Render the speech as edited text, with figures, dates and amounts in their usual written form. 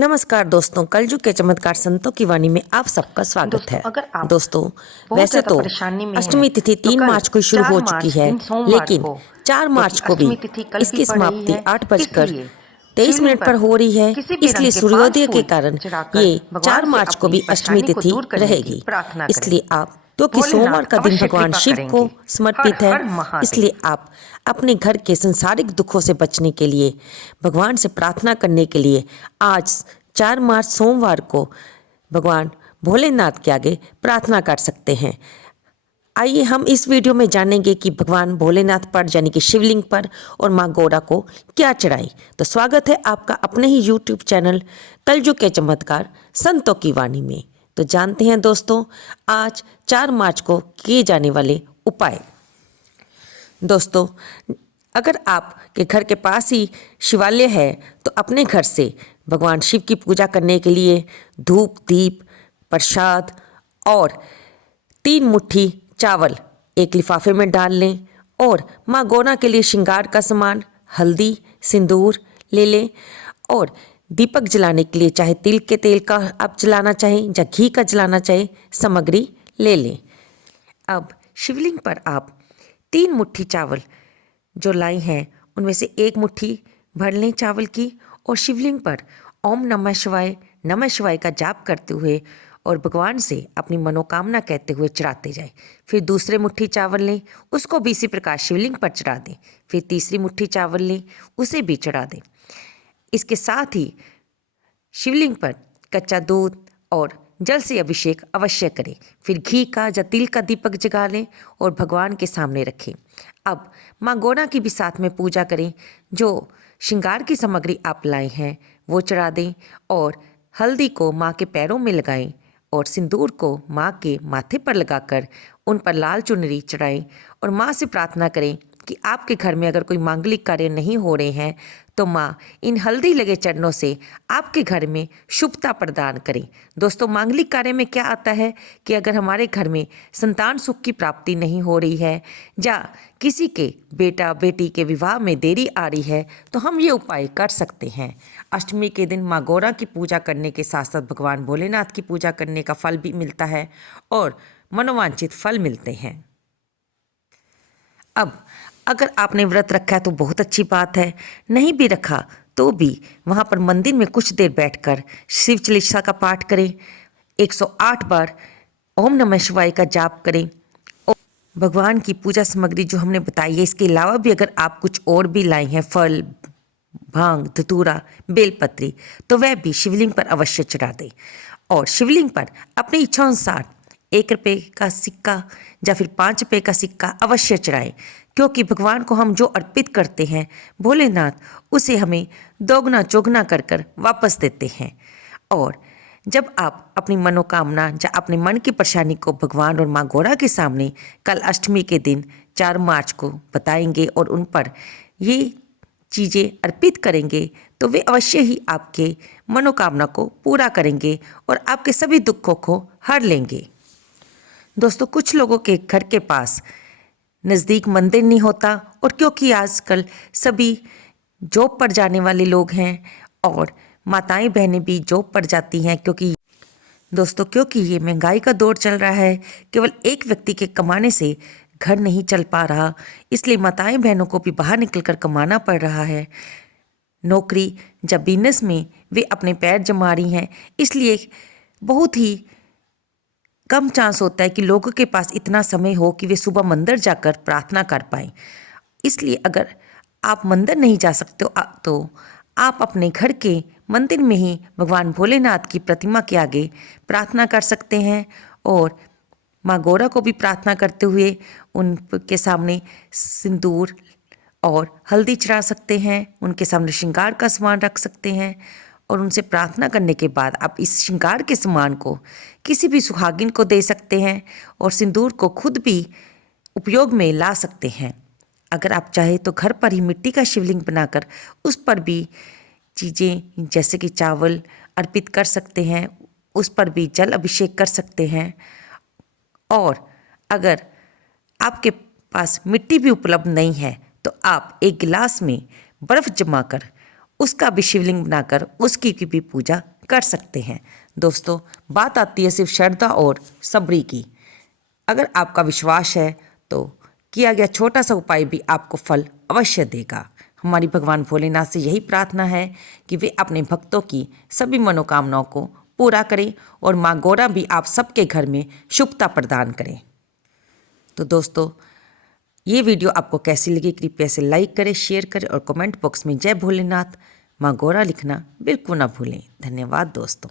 नमस्कार दोस्तों, कलयुग के चमत्कार संतों की वाणी में आप सबका स्वागत है। अगर आप दोस्तों, बहुत वैसे ज़्यादा तो परेशानी में हैं, अष्टमी तिथि तो 3 कल मार्च को शुरू 4 हो चुकी मार्च है, दिन सोमवार लेकिन को, 4 क्योंकि मार्च को भी अष्टमी तिथि कल ही इसकी पड़ रही समाप्ति है, 8 बजकर इसलिए 23 शिवलिंग मिनट पर पर हो रही है। किसी भी रंग इसलिए के 5 सूर्योदय के फूल कारण चढ़ाकर ये भगवान 4 से मार्च को अपनी भी अष्टमी परेशानी को तिथि दूर करने की रहेगी। प्रार्थना करें। इसलिए आप, क्योंकि सोमवार भोलेनाथ का दिन अवश्य भगवान कृपा शिव को करेंगे। हर समर्पित है, हर महादेव। इसलिए आप अपने घर के संसारिक दुखों से बचने के लिए, भगवान से प्रार्थना करने के लिए आज 4 मार्च सोमवार को भगवान भोलेनाथ के आगे प्रार्थना कर सकते हैं। आइए हम इस वीडियो में जानेंगे कि भगवान भोलेनाथ पर यानी कि शिवलिंग पर और माँ गौरा को क्या चढ़ाई। तो स्वागत है आपका अपने ही YouTube चैनल कलयुग के चमत्कार संतों की वाणी में। तो जानते हैं दोस्तों, आज 4 मार्च को किए जाने वाले उपाय। दोस्तों, अगर आपके घर के पास ही शिवालय है तो अपने घर से भगवान शिव की पूजा करने के लिए धूप, दीप, प्रसाद और 3 मुट्ठी चावल एक लिफाफे में डाल लें और माँ गौरा के लिए श्रृंगार का सामान हल्दी, सिंदूर ले लें और दीपक जलाने के लिए चाहे तिल के तेल का आप जलाना चाहें या घी का जलाना चाहें सामग्री ले लें। अब शिवलिंग पर आप 3 मुट्ठी चावल जो लाई हैं उनमें से 1 मुट्ठी भर लें चावल की और शिवलिंग पर ओम नमः शिवाय का जाप करते हुए और भगवान से अपनी मनोकामना कहते हुए चढ़ाते जाएं। फिर दूसरे मुट्ठी चावल लें, उसको भी इसी प्रकार शिवलिंग पर चढ़ा दें। फिर तीसरी मुट्ठी चावल लें, उसे भी चढ़ा दें। इसके साथ ही शिवलिंग पर कच्चा दूध और जल से अभिषेक अवश्य करें। फिर घी का या तिल का दीपक जगा लें और भगवान के सामने रखें। अब माँ गौरा की भी साथ में पूजा करें। जो श्रृंगार की सामग्री आप लाए हैं वो चढ़ा दें और हल्दी को माँ के पैरों में लगाएं और सिंदूर को माँ के माथे पर लगाकर उन पर लाल चुनरी चढ़ाएं और माँ से प्रार्थना करें कि आपके घर में अगर कोई मांगलिक कार्य नहीं हो रहे हैं तो माँ इन हल्दी लगे चरणों से आपके घर में शुभता प्रदान करें। दोस्तों, मांगलिक कार्य में क्या आता है कि अगर हमारे घर में संतान सुख की प्राप्ति नहीं हो रही है या किसी के बेटा बेटी के विवाह में देरी आ रही है तो हम ये उपाय कर सकते हैं। अष्टमी के दिन माँ गौरा की पूजा करने के साथ साथ भगवान भोलेनाथ की पूजा करने का फल भी मिलता है और मनोवांछित फल मिलते हैं। अब अगर आपने व्रत रखा है तो बहुत अच्छी बात है, नहीं भी रखा तो भी वहाँ पर मंदिर में कुछ देर बैठकर शिव चालीसा का पाठ करें, 108 बार ओम नमः शिवाय का जाप करें और भगवान की पूजा सामग्री जो हमने बताई है, इसके अलावा भी अगर आप कुछ और भी लाए हैं फल, भांग, धतूरा, बेलपत्री, तो वह भी शिवलिंग पर अवश्य चढ़ा दें और शिवलिंग पर अपनी इच्छा अनुसार 1 रुपये का सिक्का या फिर 5 रुपये का सिक्का अवश्य चढ़ाएं, क्योंकि भगवान को हम जो अर्पित करते हैं भोलेनाथ उसे हमें दोगुना चौगुना कर कर वापस देते हैं। और जब आप अपनी मनोकामना या अपने मन की परेशानी को भगवान और माँ गौरा के सामने कल अष्टमी के दिन 4 मार्च को बताएंगे और उन पर ये चीज़ें अर्पित करेंगे तो वे अवश्य ही आपके मनोकामना को पूरा करेंगे और आपके सभी दुखों को हर लेंगे। दोस्तों, कुछ लोगों के घर के पास नज़दीक मंदिर नहीं होता और क्योंकि आजकल सभी जॉब पर जाने वाले लोग हैं और माताएं बहनें भी जॉब पर जाती हैं, क्योंकि ये महंगाई का दौर चल रहा है, केवल एक व्यक्ति के कमाने से घर नहीं चल पा रहा, इसलिए माताएं बहनों को भी बाहर निकलकर कमाना पड़ रहा है। नौकरी या बिजनेस में वे अपने पैर जमा रही हैं, इसलिए बहुत ही कम चांस होता है कि लोगों के पास इतना समय हो कि वे सुबह मंदिर जाकर प्रार्थना कर पाएं। इसलिए अगर आप मंदिर नहीं जा सकते तो आप अपने घर के मंदिर में ही भगवान भोलेनाथ की प्रतिमा के आगे प्रार्थना कर सकते हैं और माँ गौरा को भी प्रार्थना करते हुए उनके सामने सिंदूर और हल्दी चढ़ा सकते हैं, उनके सामने श्रृंगार का सामान रख सकते हैं और उनसे प्रार्थना करने के बाद आप इस श्रृंगार के सामान को किसी भी सुहागिन को दे सकते हैं और सिंदूर को खुद भी उपयोग में ला सकते हैं। अगर आप चाहें तो घर पर ही मिट्टी का शिवलिंग बनाकर उस पर भी चीज़ें जैसे कि चावल अर्पित कर सकते हैं, उस पर भी जल अभिषेक कर सकते हैं। और अगर आपके पास मिट्टी भी उपलब्ध नहीं है तो आप एक गिलास में बर्फ़ जमा कर उसका भी शिवलिंग बनाकर उसकी की भी पूजा कर सकते हैं। दोस्तों, बात आती है सिर्फ श्रद्धा और सबरी की। अगर आपका विश्वास है तो किया गया छोटा सा उपाय भी आपको फल अवश्य देगा। हमारी भगवान भोलेनाथ से यही प्रार्थना है कि वे अपने भक्तों की सभी मनोकामनाओं को पूरा करें और माँ गौरा भी आप सबके घर में शुभता प्रदान करें। तो दोस्तों, ये वीडियो आपको कैसी लगी कृपया से लाइक करें, शेयर करें और कमेंट बॉक्स में जय भोलेनाथ माँ गौरा लिखना बिल्कुल ना भूलें। धन्यवाद दोस्तों।